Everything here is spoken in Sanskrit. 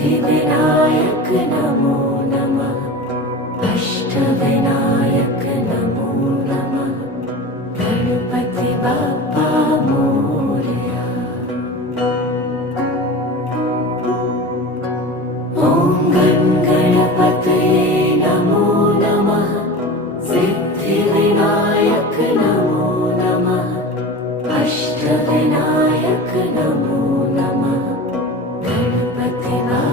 सिद्धिविनायक नमो नमः। अष्टविनायक नमो नमः। गणपति बाप्पा मोरया। ॐ गं गणपतये नमो नमः। सिद्धिविनायक नमो नमः। अष्टविनायक नमो नमः। गणपति बाप्पा